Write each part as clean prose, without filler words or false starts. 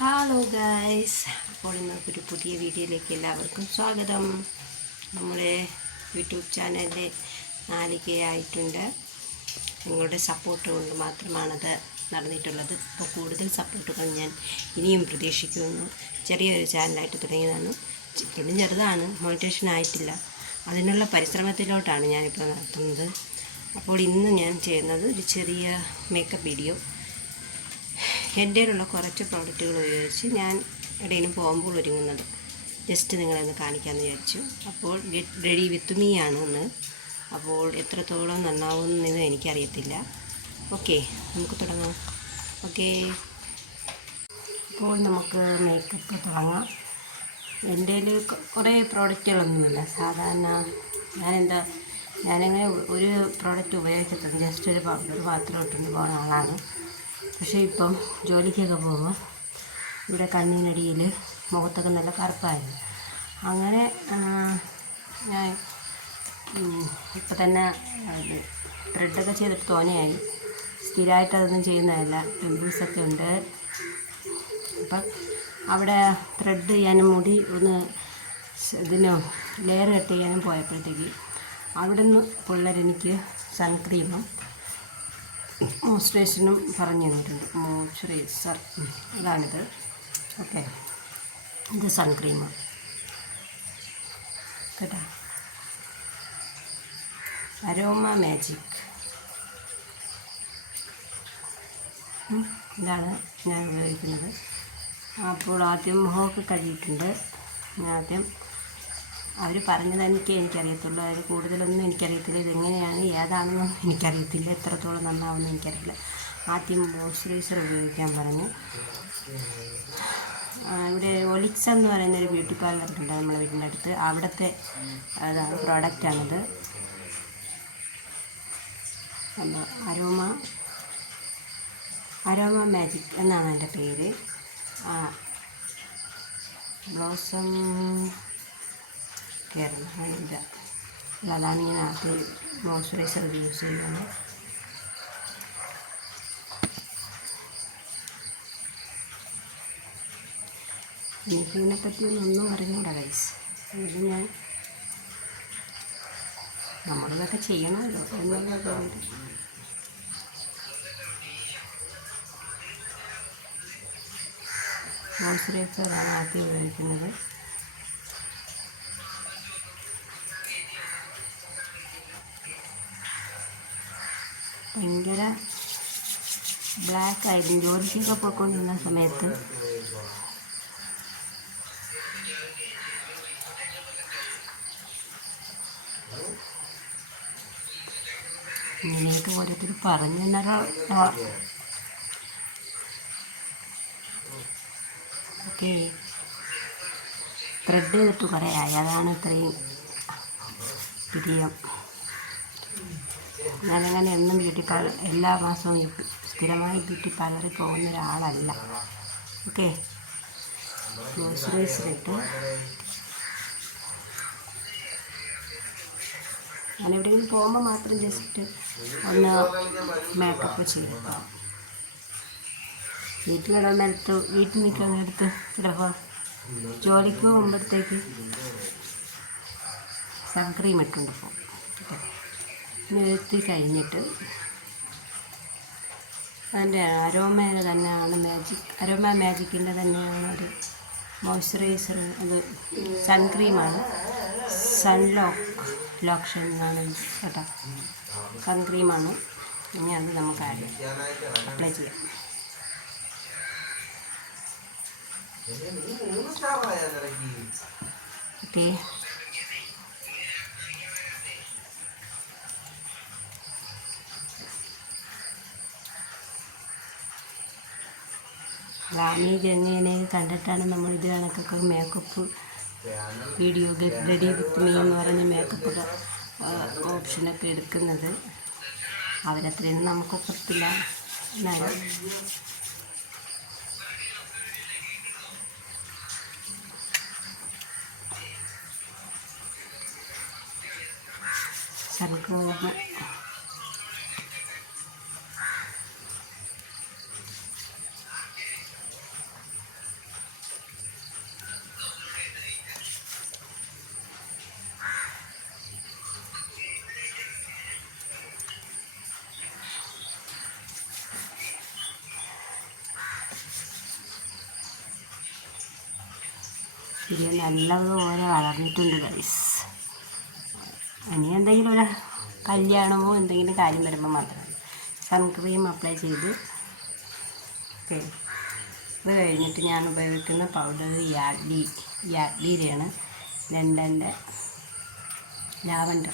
Hello guys, അപ്പോൾ ഇന്നൊരു പുതിയ വീഡിയോയിലേക്ക് എല്ലാവർക്കും സ്വാഗതം. നമ്മുടെ യൂട്യൂബ് ചാനലിൽ 4K ആയിട്ടുണ്ട്. നിങ്ങളുടെ സപ്പോർട്ട് കൊണ്ട് മാത്രമാണത് നടന്നിട്ടുള്ളത്. അപ്പോൾ കൂടുതൽ സപ്പോർട്ടുകൾ ഞാൻ ഇനിയും പ്രതീക്ഷിക്കുന്നു. ചെറിയൊരു ചാനലായിട്ട് തുടങ്ങിയതാണ്, ഇപ്പോഴും ചെറുതാണ്, മോണിറ്റേഷൻ ആയിട്ടില്ല. അതിനുള്ള പരിശ്രമത്തിലോട്ടാണ് ഞാനിപ്പോൾ നടത്തുന്നത്. അപ്പോൾ ഇന്ന് ഞാൻ ചെയ്യുന്നത് ഒരു ചെറിയ മേക്കപ്പ് വീഡിയോ. എൻ്റെ കയ്യിലുള്ള കുറച്ച് പ്രോഡക്റ്റുകൾ ഉപയോഗിച്ച് ഞാൻ എവിടെയെങ്കിലും പോകുമ്പോൾ ഒരുങ്ങുന്നത് ജസ്റ്റ് നിങ്ങളെന്ന് കാണിക്കാമെന്ന് വിചാരിച്ചു. അപ്പോൾ ഗെറ്റ് റെഡി വിത്ത് മീ ആണ് ഒന്ന്. അപ്പോൾ എത്രത്തോളം നന്നാവുമെന്ന് എനിക്കറിയത്തില്ല. ഓക്കെ, നമുക്ക് തുടങ്ങാം. ഓക്കെ, അപ്പോൾ നമുക്ക് മേക്കപ്പ് തുടങ്ങാം. എൻ്റെ കയ്യിൽ കുറേ പ്രോഡക്റ്റുകളൊന്നുമില്ല. സാധാരണ ഞാനങ്ങനെ ഒരു പ്രോഡക്റ്റ് ഉപയോഗിച്ചിട്ടുണ്ട്. ജസ്റ്റ് ഒരു പാത്രം ഇട്ടുകൊണ്ട് പോകുന്ന ആളാണ്. പക്ഷേ ഇപ്പം ജോലിക്കൊക്കെ പോകുമ്പോൾ ഇവിടെ കണ്ണിനടിയിൽ മുഖത്തൊക്കെ നല്ല കറുപ്പായിരുന്നു. അങ്ങനെ ഞാൻ ഇപ്പം തന്നെ ത്രെഡൊക്കെ ചെയ്തിട്ട് തോനെയായി. സ്ഥിരമായിട്ട് അതൊന്നും ചെയ്യുന്നതല്ല, പിമ്പിൾസൊക്കെ ഉണ്ട്. അപ്പം അവിടെ ത്രെഡ് ചെയ്യാനും മുടി ഒന്ന് ലെയർ കട്ട് ചെയ്യാനും പോയപ്പോഴത്തേക്ക് അവിടെ നിന്ന് പിള്ളേരെനിക്ക് സൺക്രീമും മോയ്സ്ചറൈസറും പറഞ്ഞു തന്നിട്ടുണ്ട്. മോയ്സ്ചറൈസർ ഇതാണിത്. ഓക്കെ, ഇത് സൺക്രീമാണ് കേട്ടോ. അരോമ മാജിക് ഇതാണ് ഞാൻ ഉപയോഗിക്കുന്നത്. അപ്പോൾ ആദ്യം മുഖമൊക്കെ കഴുകിയിട്ടുണ്ട്. ആദ്യം അവർ പറഞ്ഞത് എനിക്കറിയത്തുള്ളൂ. അതിൽ കൂടുതലൊന്നും എനിക്കറിയത്തില്ല. ഇതെങ്ങനെയാണ് ഏതാണെന്നും എനിക്കറിയത്തില്ല. എത്രത്തോളം നന്നാവുമെന്ന് എനിക്കറിയില്ല. ആദ്യം മോയ്സ്ചറൈസർ ഉപയോഗിക്കാൻ പറഞ്ഞു. ഇവിടെ ഒലിക്സ് എന്ന് പറയുന്നൊരു ബ്യൂട്ടി പാർലറുണ്ട് നമ്മളെ വീടിൻ്റെ അടുത്ത്. അവിടുത്തെ പ്രോഡക്റ്റാണിത്. അരോമ മാജിക് എന്നാണ് എൻ്റെ പേര്. ബ്ലോസം കേരള അതാണ് ഞാൻ ആദ്യം മോയ്സ്ചറൈസർ യൂസ് ചെയ്യുന്നത്. എനിക്കിതിനെപ്പറ്റിയൊന്നും അറിഞ്ഞൂടാ ഗൈസ്. ഇത് നമ്മളിതൊക്കെ ചെയ്യണമല്ലോ എന്നുള്ള പേര്. മോയ്സ്ചറൈസറാണ് ആദ്യം ഉപയോഗിക്കുന്നത്. ഭയങ്കര ബ്ലാക്ക് ആയിരുന്നു ജോലിക്കൊക്കെ പോയിക്കൊണ്ടിരുന്ന സമയത്ത്. ഇങ്ങനെയൊക്കെ ഓരോരുത്തർ പറഞ്ഞു തന്നൊരാൾ. ഓക്കെ, ത്രെഡ് ചെയ്തിട്ട് കുറേ ആയി, അതാണ് ഇത്രയും പിരിയം. ഞാനങ്ങനെ എന്നും ബ്യൂട്ടി പാർലർ എല്ലാ മാസവും സ്ഥിരമായി ബ്യൂട്ടി പാർലറിൽ പോകുന്ന ഒരാളല്ല. ഓക്കെ, മോയ്സ്ചറൈസറിട്ട് ഞാനെവിടെയെങ്കിലും പോകുമ്പോൾ മാത്രം ജസ്റ്റ് ഒന്ന് മേക്കപ്പ് ചെയ്തിട്ടാണ്. വീട്ടിൽ നിൽക്കുന്നിടത്ത് ചിലപ്പോൾ ജോലിക്ക് പോകുമ്പോഴത്തേക്ക് സൺക്രീം ഇട്ടുണ്ട്. ഇപ്പോൾ എത്തി കഴിഞ്ഞിട്ട് അതിൻ്റെ അരോമയുടെ തന്നെയാണ് അരോമ മാജിക്കിൻ്റെ തന്നെയാണ് ഒരു മോയ്സ്ചറൈസർ. അത് സൺക്രീമാണ്, ലോക്ഷൻ എന്നാണ് കേട്ടോ. സൺക്രീമാണ്. ഇനി അത് നമുക്ക് അപ്ലൈ ചെയ്യാം. ഓക്കെ, റാണി ഗംഗേനെ കണ്ടിട്ടാണ് നമ്മൾ ഇത് കണക്കൊക്കെ makeup video get ready with me എന്ന് പറഞ്ഞ മേക്കപ്പ് ഓപ്ഷനൊക്കെ എടുക്കുന്നത്. അവരത്രയൊന്നും നമുക്കൊക്കത്തില്ല. എന്നാലും സൺക്രീം ചെടി നല്ലതുപോലെ വളർന്നിട്ടുണ്ട് ഗൈസ്. ഇനി എന്തെങ്കിലും ഒരു കല്യാണമോ എന്തെങ്കിലും കാര്യം വരുമ്പോൾ മാത്രം സൺക്രീം അപ്ലൈ ചെയ്ത് ഓക്കെ. ഇത് കഴിഞ്ഞിട്ട് ഞാൻ ഉപയോഗിക്കുന്ന പൗഡർ യാഡ്ലിയുടെയാണ്, ലണ്ടൻ്റെ ലാവണ്ടറിൻ്റെ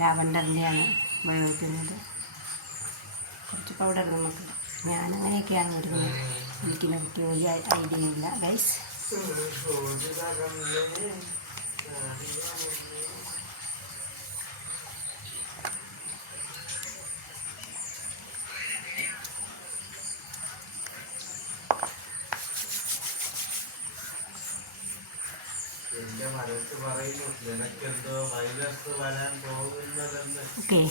ലാവണ്ടറിൻ്റെയാണ് ഉപയോഗിക്കുന്നത്. കുറച്ച് പൗഡർ നമുക്ക് ഞാനങ്ങനെയൊക്കെയാണ് വരുന്നത്. എനിക്കിനെ പറ്റി ഒരു ഐഡിയ ഇല്ല ഗൈസ്. ഓക്കെ,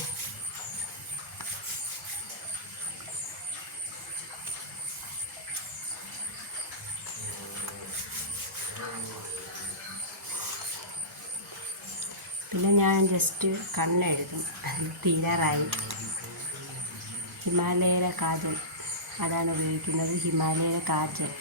പിന്നെ ഞാൻ ജസ്റ്റ് കണ്ണെഴുതും. അതിൽ തീരാറായി. ഹിമാലയയിലെ കാജൽ അതാണ് ഉപയോഗിക്കുന്നത്. ഹിമാലയയിലെ കാജൽ.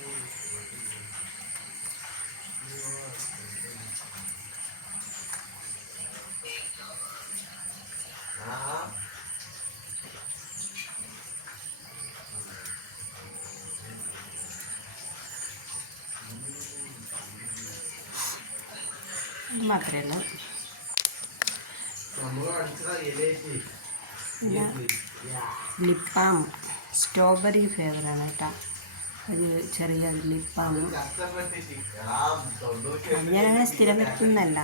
ഇത് മാത്രമേ ഉള്ളൂ. പിന്നെ ലിപ് ബാം സ്ട്രോബെറി ഫ്ലേവറാണ് കേട്ടോ. ഒരു ചെറിയ ലിപ് ബാം. ഞാനങ്ങനെ സ്ഥിരം വയ്ക്കുന്നല്ല.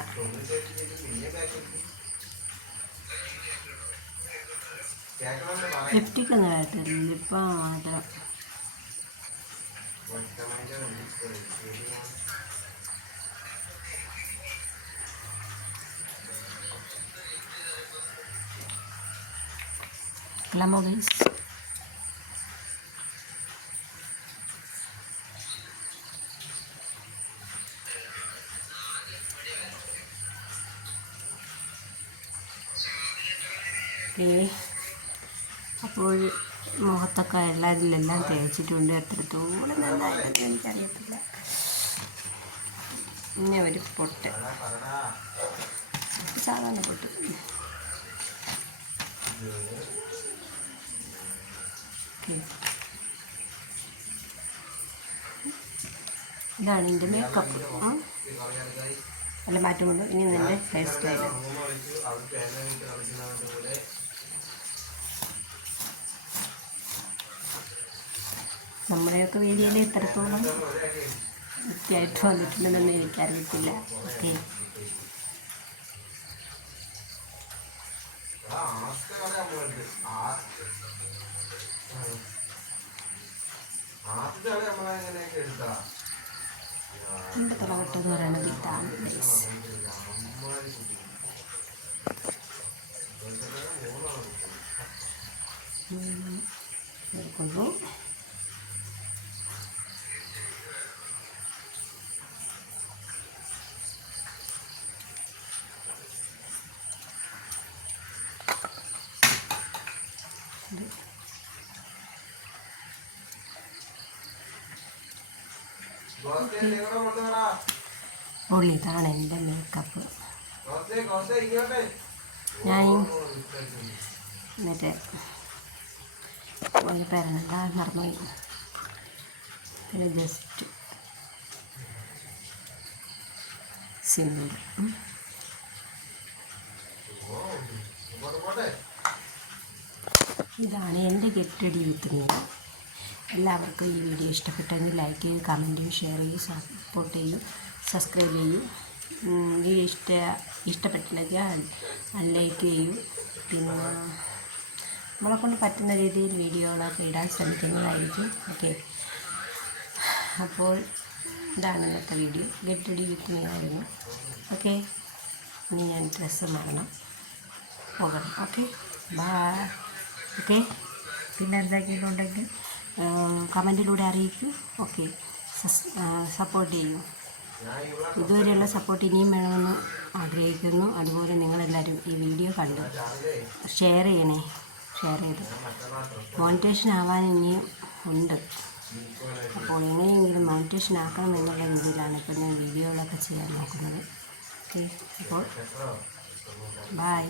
ലിപ്റ്റിക് ഒന്നും വരത്തില്ല, ലിപ് ബാം മാത്രം. Hablamos de eso. അപ്പോൾ മുഖത്തൊക്കെ എല്ലാവരിലെല്ലാം തേച്ചിട്ടുണ്ട്. എത്രത്തോളം നന്നായിട്ട് എനിക്കറിയത്തില്ല. പിന്നെ ഒരു പൊട്ട്, സാധാരണ പൊട്ട്. ഇതാണ് എൻ്റെ മേക്കപ്പ്. നല്ല മാറ്റമുണ്ട്. ഇനി എൻ്റെ ഹെയർ സ്റ്റൈൽ. നമ്മുടെയൊക്കെ വീഡിയോയിൽ എത്രത്തോളം വൃത്തിയായിട്ട് വന്നിട്ടുണ്ടെന്ന് എനിക്കറിയത്തില്ല. ഓക്കെ, എൻ്റെ തലവട്ടത് പറയണത് ഇതാണ്. എടുക്കുന്നു. ഉള്ളി, ഇതാണ് എൻ്റെ മേക്കപ്പ്. ഞാൻ മറ്റേ പേരണ്ട മറന്നുപോയി. പിന്നെ ജസ്റ്റ് സിമ്പിൾ. ഇതാണ് എൻ്റെ ഗെറ്റ് റെഡി വിത്ത് മീ. എല്ലാവർക്കും ഈ വീഡിയോ ഇഷ്ടപ്പെട്ടെങ്കിൽ ലൈക്ക് ചെയ്യൂ, കമൻറ്റ് ചെയ്യൂ, ഷെയർ ചെയ്യൂ, സപ്പോർട്ട് ചെയ്യൂ, സബ്സ്ക്രൈബ് ചെയ്യൂ. വീഡിയോ ഇഷ്ടപ്പെട്ടില്ലെങ്കിൽ അൺലൈക്ക് ചെയ്യൂ. പിന്നെ നമ്മളെക്കൊണ്ട് പറ്റുന്ന രീതിയിൽ വീഡിയോകളൊക്കെ ഇടാൻ ശ്രമിക്കുന്നതായിരിക്കും. ഓക്കെ, അപ്പോൾ ഇതാണ് ഇന്നത്തെ video. Get ready with me ആയിരുന്നു. ഓക്കെ, ഇനി ഞാൻ ഡ്രസ്സ് മാറണം, പോകണം. Okay, by. ഓക്കെ, പിന്നെ എന്തെങ്കിലുമുണ്ടെങ്കിൽ കമൻറ്റിലൂടെ അറിയിക്കൂ. ഓക്കെ, സപ്പോർട്ട് ചെയ്യൂ. ഇതുവരെയുള്ള സപ്പോർട്ട് ഇനിയും വേണമെന്ന് ആഗ്രഹിക്കുന്നു. അതുപോലെ നിങ്ങളെല്ലാവരും ഈ വീഡിയോ കണ്ട് ഷെയർ ചെയ്യണേ. ഷെയർ ചെയ്ത് മോണിറ്റേഷൻ ആവാൻ ഇനിയും ഉണ്ട്. അപ്പോൾ എങ്ങനെയെങ്കിലും മോണിറ്റേഷൻ ആക്കണം എന്നുള്ള രീതിയിലാണ് ഇപ്പോൾ ഞാൻ വീഡിയോകളൊക്കെ ചെയ്യാൻ നോക്കുന്നത്. ഓക്കെ, അപ്പോൾ ബൈ.